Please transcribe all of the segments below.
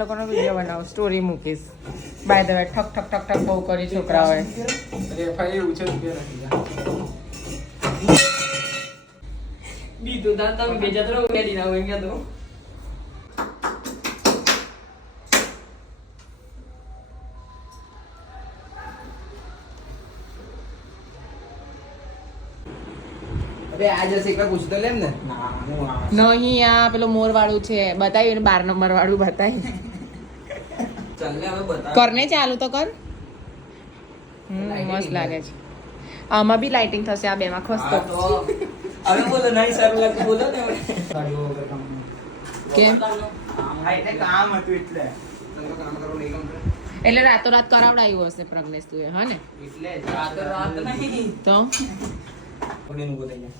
લોકોનો વિડીયો બનાવો, સ્ટોરી મૂકીશ. બાય ધ વે ઠક ઠક ઠક ઠક બહુ કરી છોકરાઓએ. દીધું તા તમે બેજા તો ઉડાડી ના હોય કે તો નહીં આ પેલું મોર વાળું છે, બતાવ્યું ને 12 નંબર વાળું બતાવી. કરને ચાલુ તો કર. મસ્ત લાગે છે. આમાં બી લાઇટિંગ થશે, આ બેમાં ખસ્તો. હવે બોલો નહીં સારું લાગતું બોલો ને કેમ કામ હતું એટલે એટલે રાતોરાત કરાવડાયું હશે પ્રજ્ઞેશ તું, હા ને? એટલે રાત નહીં તો ઓડીનું બોલાઈ નહીં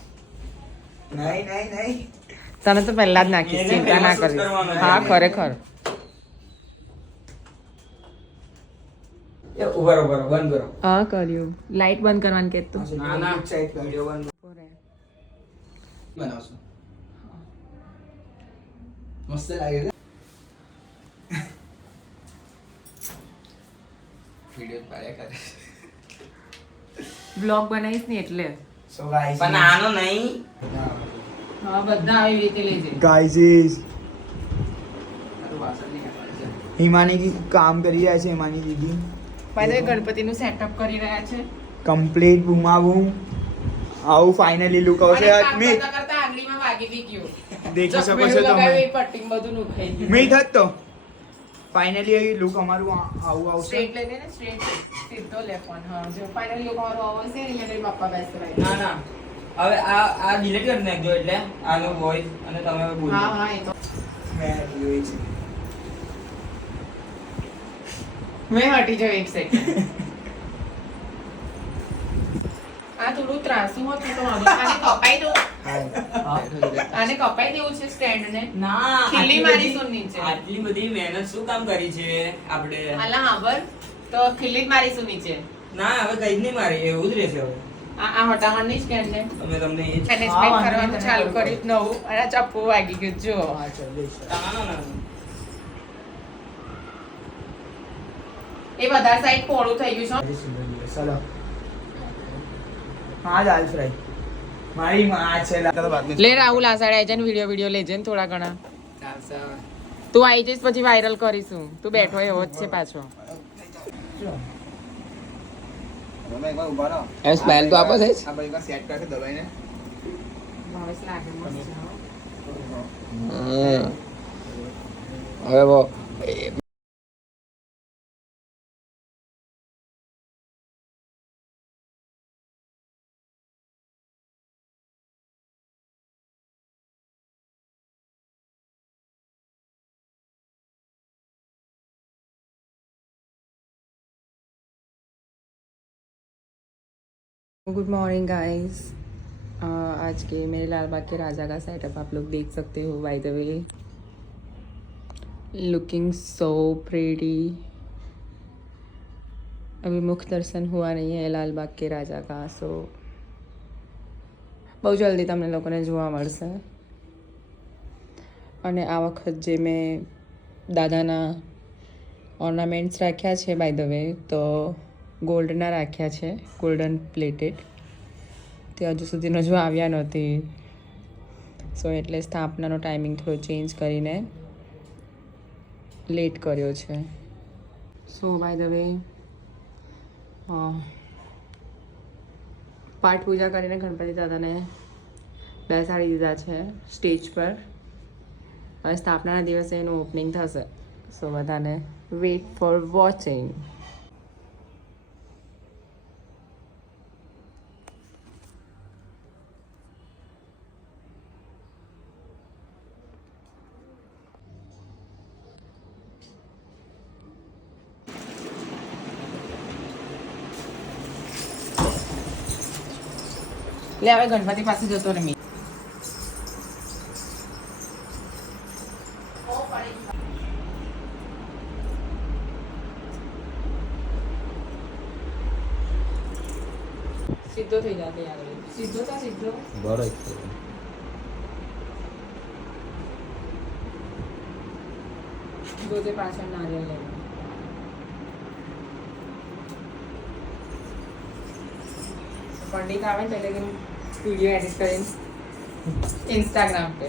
તને તો પહેલા જ નાખીશ, ચિંતા ના કરીશ. હા ખરેખર. જાય ઉભા બંધ કરો. હા કર્યું. લાઈટ બંધ કરવાનું કે તું ના ના વિડિયો બંધ બનાવશું મસ્ત લાગે છે વિડિયો પાડ્યા કરે બ્લોગ બનાવીશ ને એટલે. સો ગાઈસ પણ આનો નહીં હા બધા આવી રીતે લેજે. ગાઈસ હિમાની કામ કરી રહ્યા છે. હિમાની દીદી ભાઈ ગણપતિનું સેટઅપ કરી રહ્યા છે. કમ્પ્લીટ બૂમાબૂમ આવું ફાઇનલી લુક આવશે. મી કરતા આંગળીમાં વાગી બી ગયું. દેખી શકો છો તમે. પટ્ટિંગ બધું નુખાઈ ગયું. મી થત તો ફાઇનલી લુક અમારું આવું આવશે. સ્ટ્રેટ લઈને ને સ્ટ્રેટ સીધો લે ફોન. હા જો ફાઇનલી લોકો મારો આવશે ને એટલે પપ્પા બેસતો રહે. ના ના હવે આ ડિલીટ કરી નાખજો એટલે આનો વોઇસ અને તમે બોલો. હા હા એ તો મેં જોઈ છે. મેં હટી જાવ એક સેકન્ડ. આ થોડું ત્રાસું હતું તો વાંધો. આને કપાઈ દઉં. આને કપાઈ દેવું છે સ્ટેન્ડ ને. ના ખીલી મારીશું નીચે. આટલી બધી મહેનત શું કામ કરી છે આપણે? હાલા હાબર તો ખીલી જ મારીશું નીચે. ના હવે કઈ જ નહીં મારી, એવું જ રહેશે હવે. આ હટાવવાની સ્ટેન્ડ ને તમે તમને એ જ મેનેજમેન્ટ કરવાનું ચાલુ કર્યું નવું અને ચપ્પુ વાગી ગયું જો. ના ના એ વધારે સાઈડ પોળું થઈ ગયું છે. ચલો હા દાલ ફ્રાય મારી માં છે. લે રાહુલ આ સાઈડ આવી જાય ને વિડીયો લેજે ને થોડા ઘણા. તું આવી જઈશ પછી વાયરલ કરીશું. તું બેઠો એવો જ છે પાછો. સ્માઈલ તો આપો છે. સેટ કરશે દબાઈને. ભાવેશ લાગે મસ્ત છે, હો. હવે વો गुड मॉर्निंग गाइस. आज के मेरे लाल बाग के राजा का सेटअप आप लोग देख सकते हो. By the we looking so pretty. अभी मुख दर्शन हुआ नहीं है लाल बाग के राजा का, सो બહુ જલ્દી તમને લોકોને જોવા મળશે. અને આ વખત જે મેં દાદાના ઓર્નામેન્ટ્સ રાખ્યા છે બાય ધ વે તો ગોલ્ડના રાખ્યા છે, ગોલ્ડન પ્લેટેડ. તે હજુ સુધી હજુ આવ્યા નહોતી, સો એટલે સ્થાપનાનો ટાઈમિંગ થોડો ચેન્જ કરીને લેટ કર્યો છે. સો બાય ધ વે પાઠ પૂજા કરીને ગણપતિ દાદાને બેસાડી દીધા છે સ્ટેજ પર. હવે સ્થાપનાના દિવસે એનું ઓપનિંગ થશે. સો બધાને વેઇટ ફોર વોચિંગ. લે હવે ગણપતિ પાસે જતો ને મી. સીધો થઈ જાતે આગળ. સીધો તો સીધો બરાબર. જોજે પાછળ નારિયેળ લેવા. પંડિત આવે ને એટલે કે વિડીયો એડિટ કરીને ઇન્સ્ટાગ્રામ पे